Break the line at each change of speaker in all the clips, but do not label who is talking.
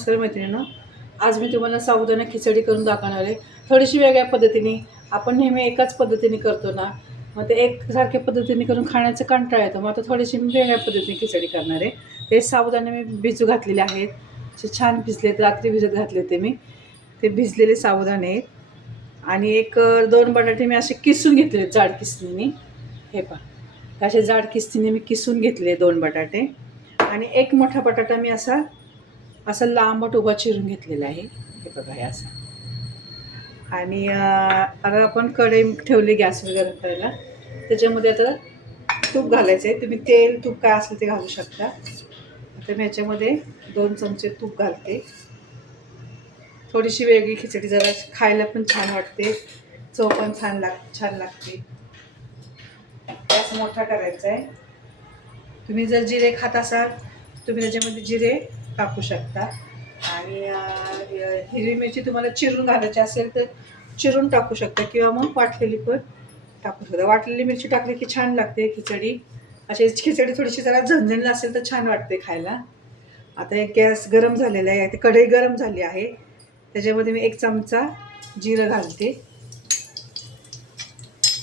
नमस्कार मैत्रिणीनं. आज मी तुम्हाला साबुदाणा खिचडी करून दाखवणार आहे. थोडीशी वेगळ्या पद्धतीने आपण नेहमी एकाच पद्धतीने करतो ना मग ते एकसारख्या पद्धतीने करून खाण्याचं कंटाळा येतो. मग आता थोडीशी मी वेगळ्या पद्धतीने खिचडी करणार आहे. ते साबुदाणे मी भिजू घातलेले आहेत. असे छान भिजलेत रात्री भिजत घातले ते मी. ते भिजलेले साबुदाणे आहेत. आणि एक दोन बटाटे मी असे किसून घेतले जाड किसणीने. हे पहा. असे जाड किसणीने मी किसून घेतले दोन बटाटे. आणि एक मोठा बटाटा मी असा असं लांबट उभा चिरून घेतलेला आहे. हे बघा हे असं. आणि आता आपण कढई ठेवली गॅसवर गरम करायला. त्याच्यामध्ये आता तूप घालायचं आहे. तुम्ही तेल तूप काय असेल ते घालू शकता. आता मी याच्यामध्ये दोन चमचे तूप घालते. थोडीशी वेगळी खिचडी जरा खायला पण छान वाटते. चव पण छान लाग छान लागते. गॅस मोठा करायचा आहे. तुम्ही जर जिरे खात असाल तुम्ही त्याच्यामध्ये जिरे टाकू शकता. आणि हिरवी मिरची तुम्हाला चिरून घालायची असेल तर चिरून टाकू शकता किंवा मग वाटलेली पण टाकू शकता. वाटलेली मिरची टाकली की छान लागते खिचडी. अशी खिचडी थोडीशी जरा झणझणी असेल तर छान वाटते खायला. आता एक गॅस गरम झालेला आहे. ते कढई गरम झाली आहे. त्याच्यामध्ये मी एक चमचा जिरं घालते.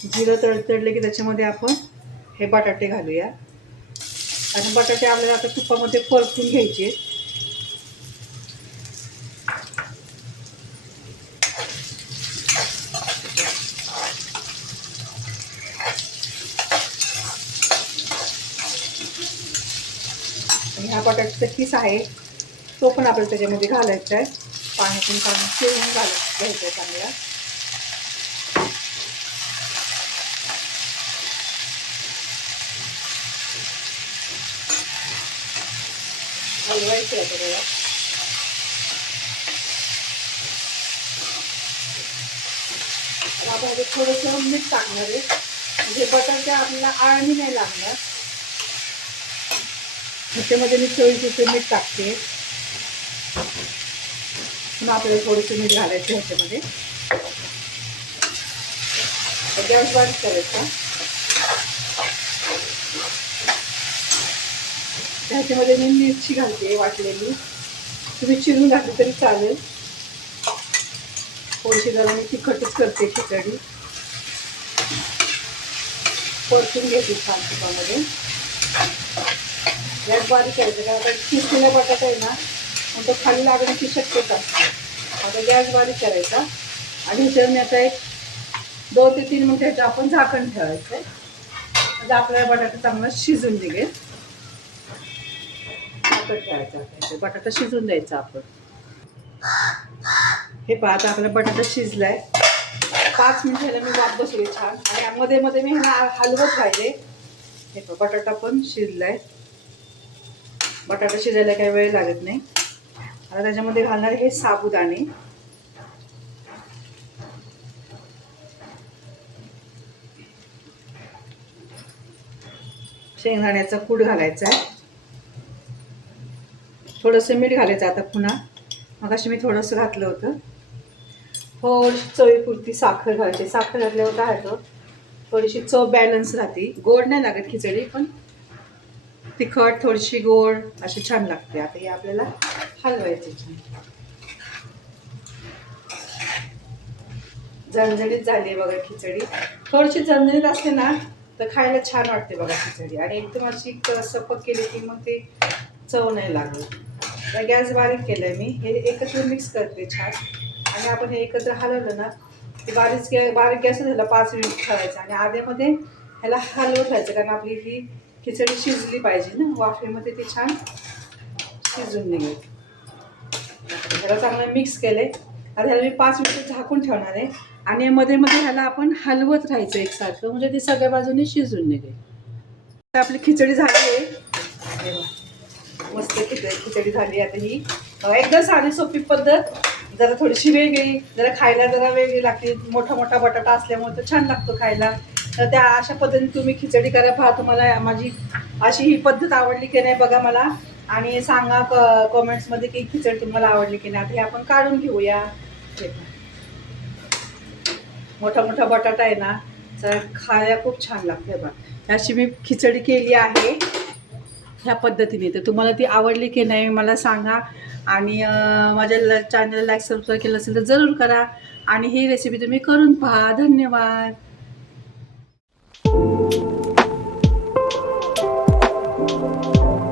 जिरं तडतडले की त्याच्यामध्ये आपण हे बटाटे घालूया. आणि बटाटे आपल्याला आता तुपामध्ये परतून घ्यायचे हा बटाट्याचा किस आहे तो पण आपल्याला त्याच्यामध्ये घालायचा आहे. पाण्यातून काढून शिवून घाल घ्यायचं आहे चांगला. हलवायचं आहे त्याला. थोडंसं मीठ टाकणार आहे. म्हणजे बटाट्या आपल्याला आळणी नाही लागणार. ह्याच्यामध्ये मी चवीपुरते मीठ टाकते. पुन्हा आपल्याला थोडंसं मीठ घालायचं ह्याच्यामध्ये गॅस बंद करायचा. ह्याच्यामध्ये मी मिरची घालते वाटलेली. तुम्ही चिरून घातली तरी चालेल. थोडीशी जरा मी तिखटच करते खिचडी. परतून घेते छान तुपामध्ये. गॅस बारीक करायचं कारण आता किसलेला बटाटा आहे ना मग तो खाली लागण्याची शक्यता आता गॅस बारीक करायचा. आणि ह्याच्यावर मी आता एक दोन ते तीन मिनिटाचं आपण झाकण ठेवायचं आहे म्हणजे आपल्याला बटाटा चांगला शिजून निघेल. झाकण ठेवायचं बटाटा शिजून द्यायचा आपण. हे पहा आता आपला बटाटा शिजलाय. पाच मिनिटाला मी वाट बसले छान. आणि मध्ये मध्ये मी ह्याला हलवत राहिले. हे बटाटा पण शिजलाय. बटाटा शिजायला काही वेळ लागत नाही. आता त्याच्यामध्ये घालणार हे साबुदाणे. शेंगदाण्याचा कूट घालायचा आहे. थोडंसं मीठ घालायचं आता पुन्हा. मग अशी मी थोडंसं घातलं होतं. हो चवीपुरती साखर घालायची साखर घातल्यावर काय होतं? थोडीशी चव बॅलन्स राहते. गोड नाही लागत खिचडी पण तिखट थोडीशी गोड अशी छान लागते. आता हे आपल्याला हलवायची छान झणझणीत झाली आहे बघा खिचडी. थोडीशी झणझणीत असते ना तर खायला छान वाटते बघा खिचडी. आणि एकदम अशी सपक केली की मग ते चव नाही लागली तर गॅस बारीक केलं मी. हे एकत्र मिक्स करते छान. आणि आपण हे एकत्र हलवलं ना ते बारीक गॅ बारीक गॅस झाला पाच मिनिट ठेवायचं. आणि आधेमध्ये ह्याला हलवत राहायचं कारण आपली ही खिचडी शिजली पाहिजे ना. वाफेमध्ये ती छान शिजून निघेल. ह्याला चांगलं मिक्स केले आता ह्याला मी पाच मिनिटं झाकून ठेवणार आहे. आणि मध्ये मध्ये ह्याला आपण हलवत राहायचं एकसारखं. म्हणजे ती सगळ्या बाजूने शिजून निघेल. आता आपली खिचडी झाली आहे. मस्त खिचडी खिचडी झाली आता ही. एकदम साधी सोपी पद्धत. जरा थोडीशी वेगळी. जरा खायला जरा वेगळी लागते. मोठा मोठा बटाटा असल्यामुळे तर छान लागतो खायला. तर त्या अशा पद्धतीने तुम्ही खिचडी करा पहा तुम्हाला माझी अशी ही पद्धत आवडली की नाही बघा मला. आणि सांगा क कमेंट्समध्ये की खिचडी तुम्हाला आवडली की नाही. आता हे आपण काढून घेऊया. हे मोठा मोठा बटाटा आहे ना तर खायला खूप छान लागते बघा. अशी मी खिचडी केली आहे ह्या पद्धतीने. तर तुम्हाला ती आवडली की नाही मला सांगा. आणि माझ्या ल चॅनलला लाईक सबस्क्राईब केलं असेल तर जरूर करा. आणि ही रेसिपी तुम्ही करून पहा. धन्यवाद. thank you